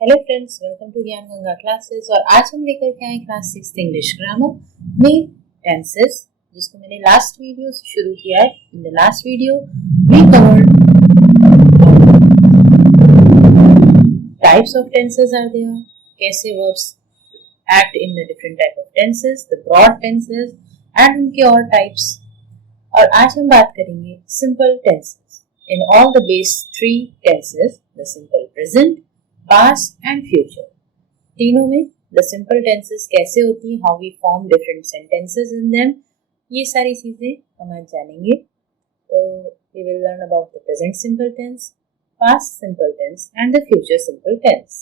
Hello friends, welcome to ज्ञान Ganga classes. और आज हम लेकर के आए क्लास 6 इंग्लिश ग्रामर में टेंसेस, जिसको मैंने लास्ट वीडियो से शुरू किया है। In the last video we covered types of tenses are there, कैसे verbs act in the different type of tenses, the broad tenses and उनके और टाइप्स। और आज हम बात करेंगे simple tenses. In all the base 3 tenses, the simple present, past and future, तीनों में द सिंपल टेंसेस कैसे होती है, how we form different sentences in them, ये सारी चीजें हम आज जानेंगे। तो we will learn about the present simple tense, past simple tense and the future simple tense.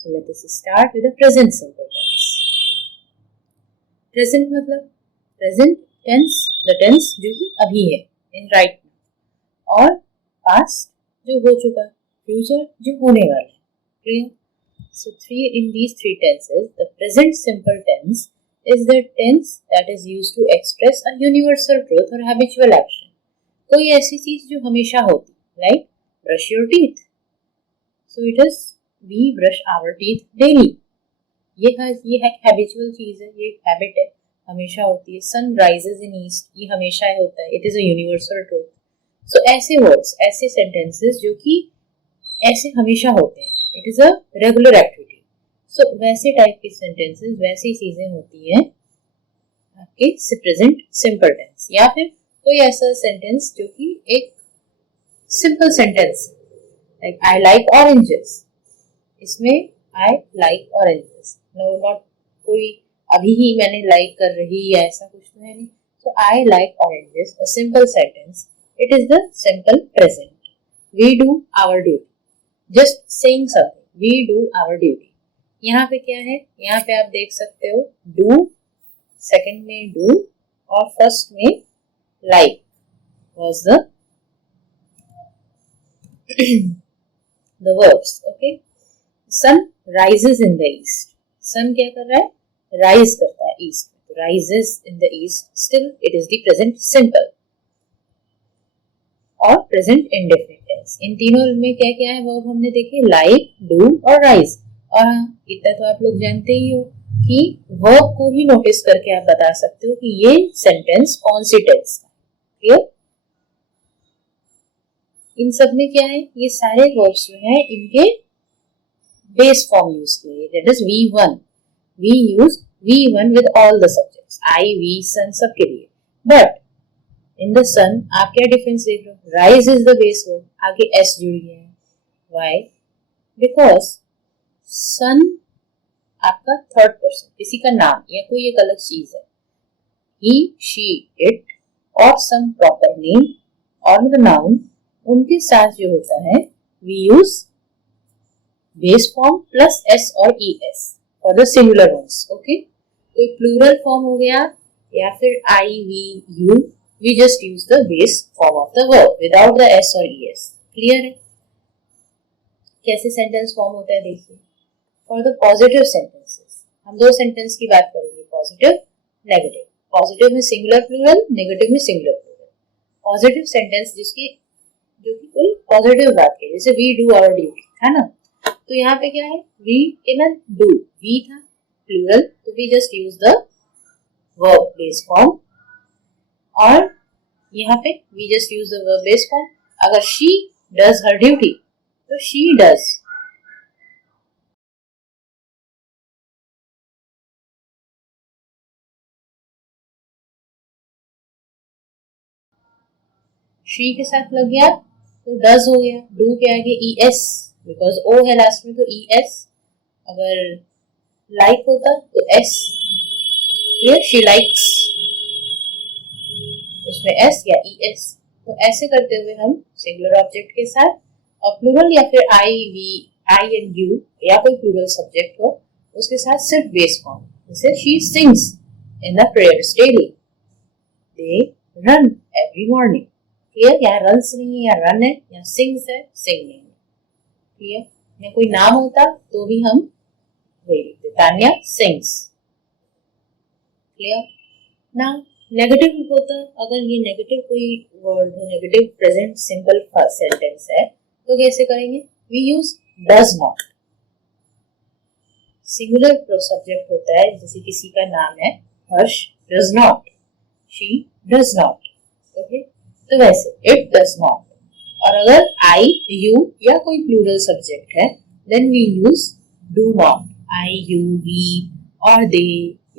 So let us start with the present simple tense. Present मतलब present tense, the tense जो कि अभी है, इन राइट नाउ, और past जो हो चुका, future जो होने वाला है। So in these three tenses, the present simple tense is the tense that is used to express a universal truth or habitual action. कोई ऐसी चीज जो हमेशा होती, like brush your teeth. So it is we brush our teeth daily. ये एक habitual चीज है, ये एक habit है, हमेशा होती है. Sun rises in east, ये हमेशा होता है. It is a universal truth. So ऐसे words, ऐसे sentences जो कि ऐसे हमेशा होते हैं, it is a regular activity. So वैसे टाइप की सेंटेंसेस, वैसी चीजें होती हैं आपके प्रेजेंट सिंपल टेंस. या फिर कोई ऐसा सेंटेंस जो कि एक simple sentence, like I like oranges. इसमें I like oranges, no not कोई अभी ही मैंने लाइक कर रही या ऐसा कुछ तो है नहीं. So I like oranges, a simple sentence, it is the simple present. We do our duty, just saying something, we do our duty. यहाँ पे क्या है, यहाँ पे आप देख सकते हो डू, सेकंड में डू और फर्स्ट में like was the verbs. Okay. Sun rises in the east. Sun क्या कर रहा है, राइज करता है ईस्ट में, तो rises in the east, still it is the present simple और प्रेजेंट इंडेफिनिट टेंस. इन तीनों में क्या क्या है वर्ब हमने देखे, लाइक, डू और राइज. और हाँ, इतना तो आप लोग जानते ही हो कि वर्ब को ही नोटिस करके आप बता सकते हो कि ये सेंटेंस कौन सी टेंस का. क्लियर. इन सब में क्या है, ये सारे वर्ब्स जो है इनके बेस फॉर्म यूज किए, that is V1. We use V1 with all the subjects, I, we, sun, सबके लिए. बट इन द सन आप क्या डिफरेंस देख रहे हो, rise is the base verb, आगे एस जुड़ गया है. व्हाई? बिकॉज सन आपका थर्ड पर्सन, किसी का नाम या कोई एक अलग चीज है. ही, शी, इट और सम प्रॉपर नेम और द नाउन, उनके साथ जो होता है we use base form plus S और E S for the singular ones. Okay. कोई प्लूरल फॉर्म हो गया या फिर I, we, you, we just use the base form of the verb without the s or es. Clear है. कैसे sentence form होता है देखिए. फॉर द पॉजिटिव सेंटेंसेस हम दो सेंटेंस की बात करेंगे, पॉजिटिव, नेगेटिव. पॉजिटिव में सिंगुलर प्लूरल, नेगेटिव में सिंगुलर प्लूरल. पॉजिटिव सेंटेंस जिसकी जो कि कोई पॉजिटिव बात है, जैसे वी डू आवर ड्यूटी था ना, तो यहाँ पे क्या है, वी के ना डू, वी था प्लूरल, तो we just use the verb base form. और यहाँ पे we just use the verb base form. अगर she does her duty तो she does. she के साथ लग गया तो does हो गया. do के आगे es, बिकॉज o है लास्ट में तो es. अगर like होता तो s, she likes, उसमें s या es. तो ऐसे करते हुए हम सिंगुलर ऑब्जेक्ट के साथ और प्लूरल या फिर I, we, I and you या कोई प्लूरल सब्जेक्ट हो उसके साथ सिर्फ बेस फॉर्म, जैसे she sings in the prayers daily, they run every morning. Clear. यहाँ रन्स नहीं है, यहाँ रन है, यहाँ सिंग्स है, सिंग नहीं है. क्लियर. या कोई नाम होता तो भी हम वही लिखते, तान्या सिंग्स. क्लियर. ना नेगेटिव होता, अगर ये नेगेटिव कोई वर्ड है, नेगेटिव प्रेजेंट सिंपल सेंटेंस है, तो कैसे करेंगे, we use does not. Singular subject होता है, जैसे किसी का नाम है Harsh does not, she does not, okay, तो वैसे इट डज नॉट। और अगर आई यू या कोई प्लूरल सब्जेक्ट है then we use do not, I you we और दे,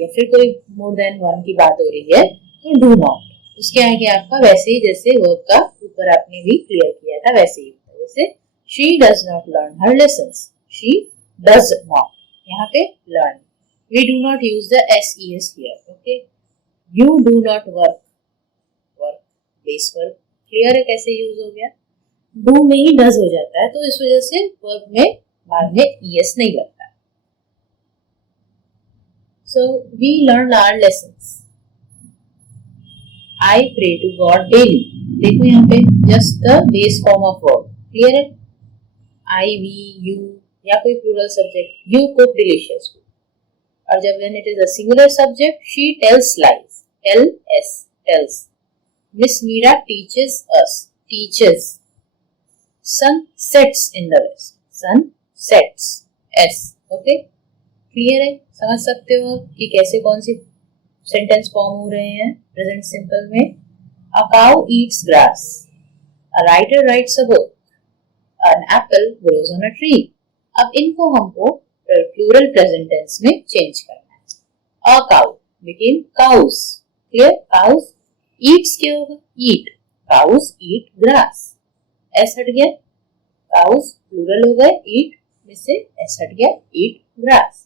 या फिर कोई मोर देन वन की बात हो रही है तो डू नॉट। उसके आगे आपका वैसे ही जैसे वर्ब का ऊपर आपने भी क्लियर किया था वैसे ही होता है, जैसे she does not learn her lessons, she does not, यहाँ पे learn, we do not use the S E S here, okay, you do not work, work base verb, clear है कैसे यूज हो गया, डू में ही डज हो जाता है तो इस वजह से वर्ब में बाद में ईएस नहीं लगता। So we learn our lessons. I pray to God daily. देखो यहाँ पे just the base form of verb, clear है? I, we, you या कोई plural subject, you cook delicious food. और जब when it is a singular subject, she tells lies, L-S, tells. Miss Meera teaches us, teaches. Sun sets in the west, sun sets, S, okay? Clear है, समझ सकते हो कि कैसे कौन सी sentence form हो रहे हैं प्रेजेंट सिंपल में। A cow eats grass, a writer writes a book, an apple grows on a tree. अब इनको हमको प्लूरल प्रेजेंट टेंस में चेंज करना है। A cow became cows, clear, cows, eats क्या होगा, eat, cows eat grass, S हट गया, काउस प्लूरल हो गए, ईट में से एस हट गया, eat grass.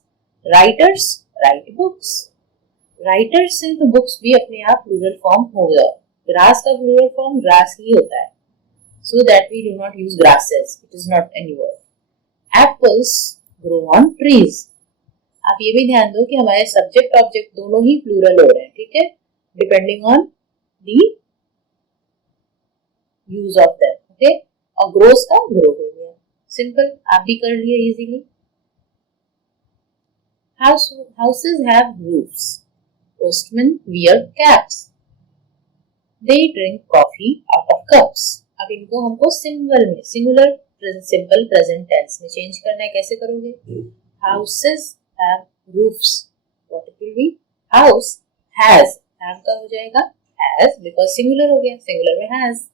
Writers write books, writers से तो बुक्स भी अपने आप प्लूरल फॉर्म हो गया, ग्रास का प्लूरल फॉर्म ग्रास ही होता है, so that we do not use grasses, it is not any word. Apples grow on trees, आप ये भी ध्यान दो कि हमारे सब्जेक्ट ऑब्जेक्ट दोनों ही प्लूरल हो रहे हैं, ठीक है, depending on the use of them, okay, और ग्रोस का ग्रो हो गया, सिंपल, आप भी कर लिए easily. Houses have roofs. Postmen wear caps. They drink coffee out of cups. अब इनको हमको सिंगल में सिंगुलर सिंपल प्रेजेंट टेंस में चेंज करना है, कैसे करोगे? Houses have roofs. What it will be? House has. Have का हो जाएगा has because singular हो गया, singular में has.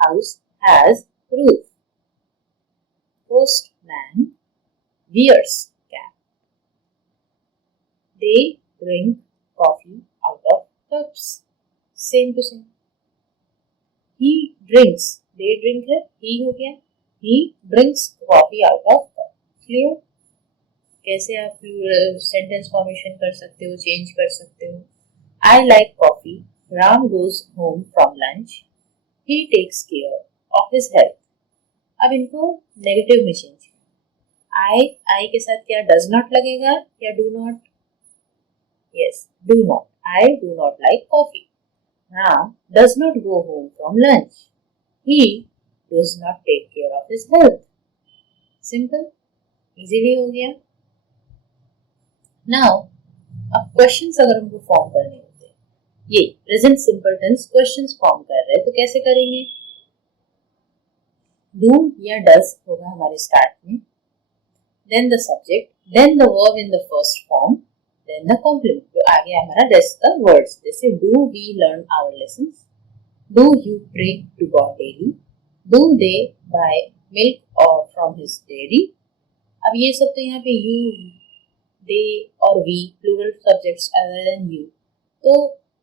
House has roof. Postman wears cap. They drink coffee out of cups. Same to same. He drinks. They drink है, he हो गया. He drinks coffee out of cup. Clear? कैसे आप sentence formation कर सकते हो, change कर सकते हो? I like coffee. Ram goes home from lunch. He takes care of his health. अब इनको नेगेटिव में चेंज करना। I के साथ क्या does not लगेगा या do not? Yes, do not. I do not like coffee. Ram does not go home from lunch. He does not take care of his health. Simple, easily हो गया। Now, अब questions अगर हमको form करने होते हैं, ये present simple tense questions form कर रहे हैं तो कैसे करेंगे? Do या does होगा हमारे स्टार्ट में, then the subject, then the verb in the first form, then the complement, जो आगे हमारा rest the words, जैसे do we learn our lessons, do you pray to God daily, do they buy milk or from his dairy। अब ये सब तो यहाँ पे you, they और we plural subjects other than you, तो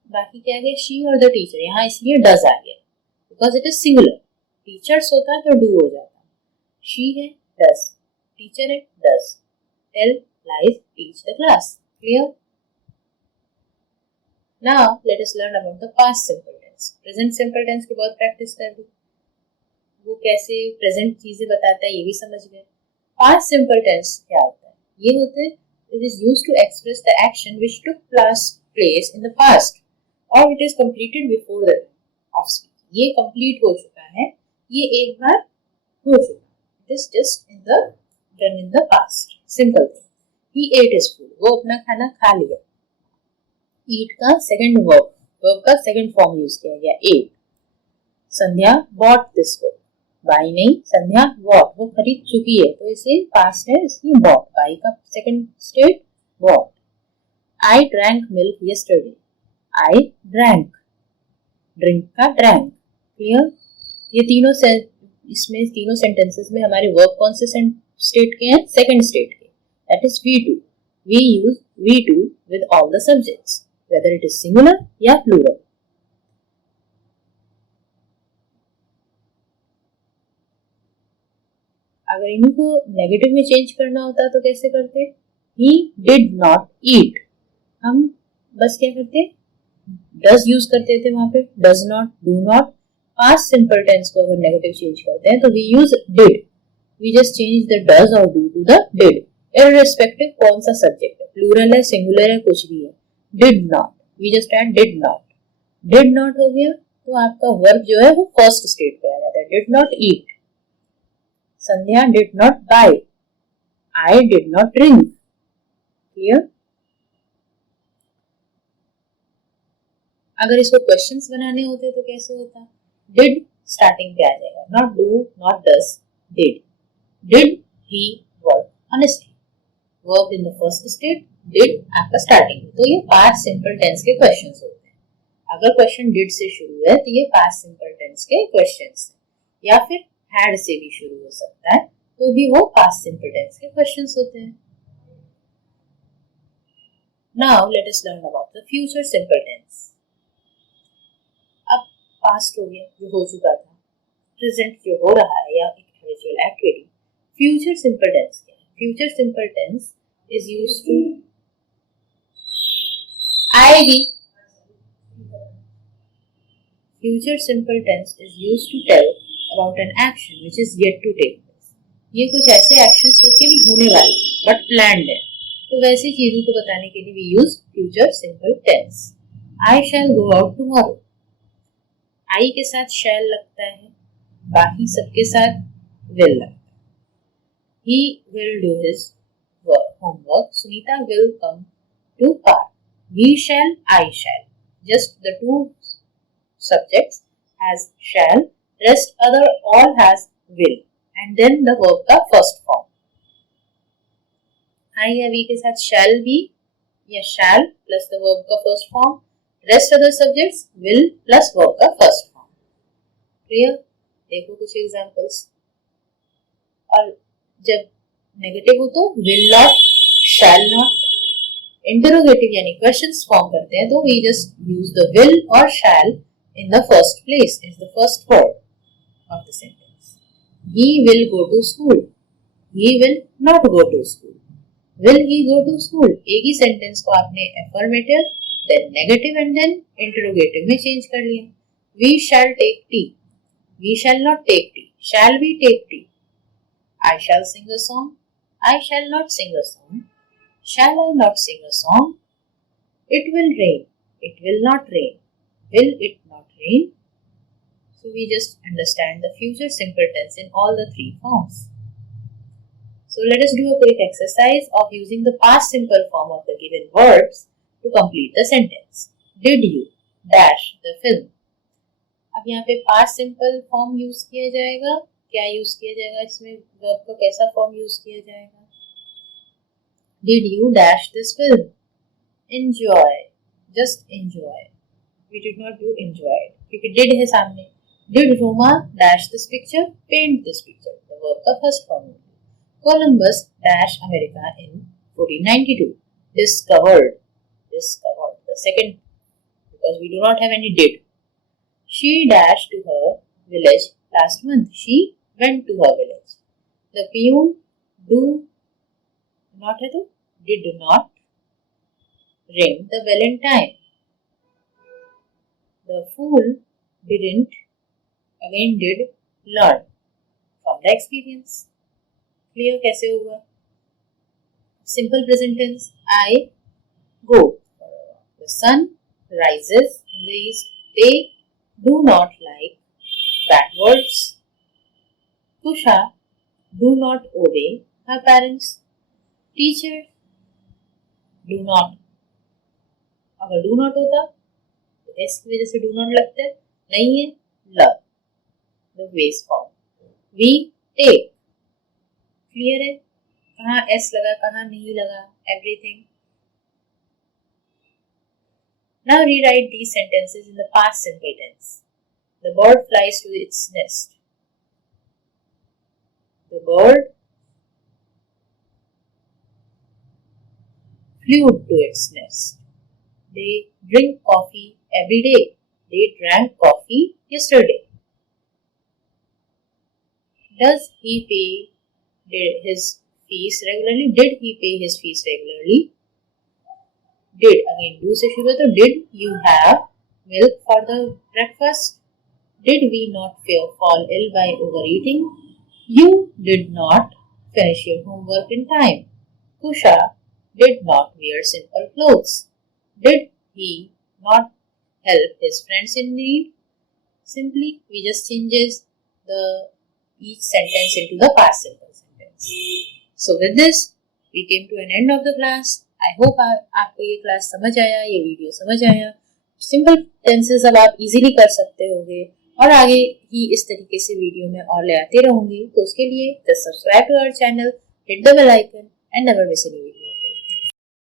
बाकी क्या आ गया? she और the teacher, यहाँ इसलिए does आ गया because it is singular, teachers होता है तो do हो जाता, she है does, teacher है does, tell lies teach the class। Clear? Now let us learn about the past simple tense. Present simple tense की बहुत प्रैक्टिस कर ली, वो कैसे प्रेजेंट चीजें बताता है ये भी समझ गए। Past simple tense क्या होता है? ये होते हैं it is used to express the action which took place in the past or it is completed before the time of speaking. ये complete हो चुका है, ये एक बार हो चुका, it is just done in the past. Simple thing. He ate his food. वो अपना खाना खा लिया। Eat का सेकंड वर्ब का सेकंड फॉर्म यूज किया गया, ate. Sandhya bought this book. By नहीं, संध्या बॉट, वो खरीद चुकी है, तो इसे पास्ट है इसलिए बॉट, बाई का second state bought. I drank milk yesterday, I drank, drink का ड्रैंक। क्लियर? ये तीनों इसमें तीनों सेंटेंसेस में हमारे वर्ब कौन से स्टेट के हैं? सेकंड स्टेट के, that is V2। We use V2 with all the subjects, whether it is singular या प्लूरल। अगर इन्हीं को नेगेटिव में चेंज करना होता तो कैसे करते? ही डिड नॉट ईट, हम बस क्या करते? डज यूज करते थे वहां पे, does not, do not. Past simple tense को अगर नेगेटिव चेंज करते हैं तो we use did, we just change the does और do to the did, irrespective कौन सा सब्जेक्ट है, प्लूरल है, सिंगुलर है, कुछ भी है। Did not, we just add did not. Did not हो गया तो आपका वर्ब जो है वो फर्स्ट स्टेट पे आ जाता है, did not eat. Sandhya did not buy, I did not drink. Clear? अगर इसको क्वेश्चंस बनाने होते तो कैसे होता? डिड स्टार्टिंग पे आ जाएगा, not do, not does, did. Did he work honestly, verb in the first state, did आपका स्टार्टिंग। तो ये पास्ट सिंपल टेंस के क्वेश्चंस होते हैं। अगर क्वेश्चन डिड से शुरू है तो ये पास्ट सिंपल टेंस के क्वेश्चंस हैं, या फिर हैड से भी शुरू हो सकता है तो भी वो पास्ट सिंपल टेंस के क्वेश्चंस होते हैं। Now let us learn about the future simple tense. अब पास्ट हो गया जो हो चुका था, प्रेजेंट जो हो रहा है या एक habitual activity. Future simple tense क्या है? Future simple tense is used to, आएगी। Future simple tense is used to tell about an action which is yet to take place। ये कुछ ऐसे एक्शंस जो कि भी होने वाले बट प्लान्ड है, तो वैसी चीजों को बताने के लिए we use future simple tense. I shall go out tomorrow, I के साथ शैल लगता है, बाकी सबके साथ विल लगता है। He will do his homework, Sunita will come to park. We shall, I shall, just the two subjects has shall, rest other all has will, and then the verb का first form। I या we के साथ shall be या shall plus the verb का first form, rest other subjects will plus verb का first form। Clear? देखो कुछ examples. और जब नेगेटिव हो तो will not, shall not। Interrogative यानी क्वेश्चंस फॉर्म करते हैं तो we just use the will or shall in the first place is the first word of the sentence। He will go to school, he will not go to school। will he go to school, एक ही sentence को आपने affirmative then negative and then interrogative में change कर लिया। we shall take tea, we shall not take tea, shall we take tea। I shall sing a song, I shall not sing a song, shall I not sing a song। it will rain, it will not rain, will it not rain। So we just understand the future simple tense in all the three forms। So let us do a quick exercise of using the past simple form of the given verbs to complete the sentence। Did you dash the film। अब यहाँ पे past simple form use किया जाएगा, क्या use किया जाएगा इसमें, verb का कैसा form यूज किया जाएगा? Did you dash this film। Enjoy, just enjoy, we did not do enjoyed क्योंकि did है सामने। Did Roma dash this picture, paint this picture, the verb का first form। Columbus dash America in 1492, discovered, discovered the second, because we do not have any did। She dashed to her village last month, she went to her village। The peon do not है तो did not ring the bell in time। The fool didn't, again did, learn from the experience। Clear कैसे होगा? Simple present tense, I go, the sun rises in the east, they do not like bad words। Kusha do not obey her parents। Teacher do not, अगर do not होता तो S की वजह से do not लगता है, नहीं है love, the base form। we take. Clear है? कहाँ s लगा, कहाँ नहीं लगा, everything. Now rewrite these sentences in the past simple tense. The bird flies to its nest. The bird flew to its nest. They drink coffee every day. They drank coffee yesterday. Does he pay his fees regularly? Did he pay his fees regularly? Did, again do से शुरू है तो did you have milk for the breakfast? Did we not fall ill by overeating? You did not finish your homework in time. Kusha did not wear simple clothes. Did he not help his friends in need? Simply, we just changes the each sentence into the past simple sentence. So with this, we came to an end of the class. I hope आपको ये class समझ आया, ये video समझ आया. Simple tenses अब आप easily कर सकते होंगे और आगे ही इस तरीके से वीडियो में और ले आते रहूंगी. तो उसके लिए just subscribe to our channel, hit the bell icon and never miss any video.